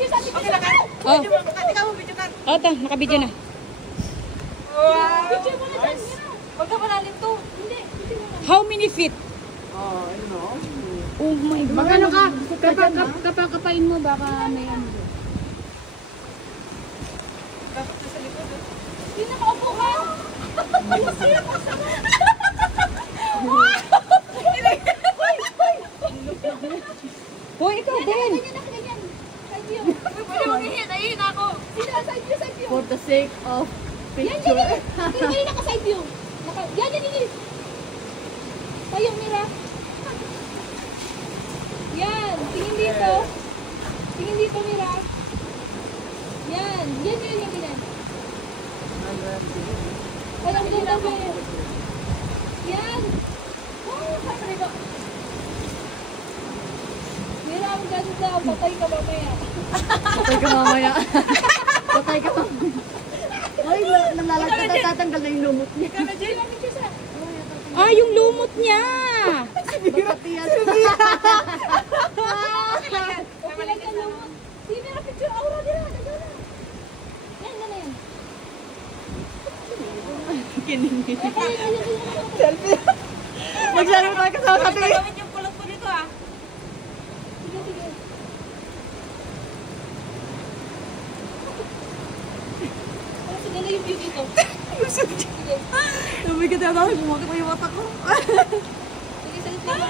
Oh. Oh, ito. Nakabidyo na. Video mo na dyan. Huwag ka malalim to. Hindi. How many feet? Oh, Oh my God. magkano ka? Kapakapain mo, baka may ano. Dapat na sa likod. Hindi nakaupo ka. Hoy, ikaw din. Pwede mong ihin ako. Side view. For the sake of Yan. picture. Hindi naka-side view. Yan. Tayong mira. Yan. Tingin dito. Tingin dito, mira. Yan. Yan. Walang ganda ba yan? Yan. Oh, kapre ko. Mira, ang ganda. Patay ka mamaya. Patay ka mamaya. Patay ka mamaya. Ay, nalalagay, tatanggal na yung lumot niya. Ah, yung lumot niya. Bakati yan. Mira, picture aura dira. Yan. Selfie. Magsarap tayo kasama sa ating. Gawin yung kulot ko dito ah. Sige. Sige na yung view dito. Sige. Sabi ka tayo, bumakit mo yung mata ko. Sige, salita mo.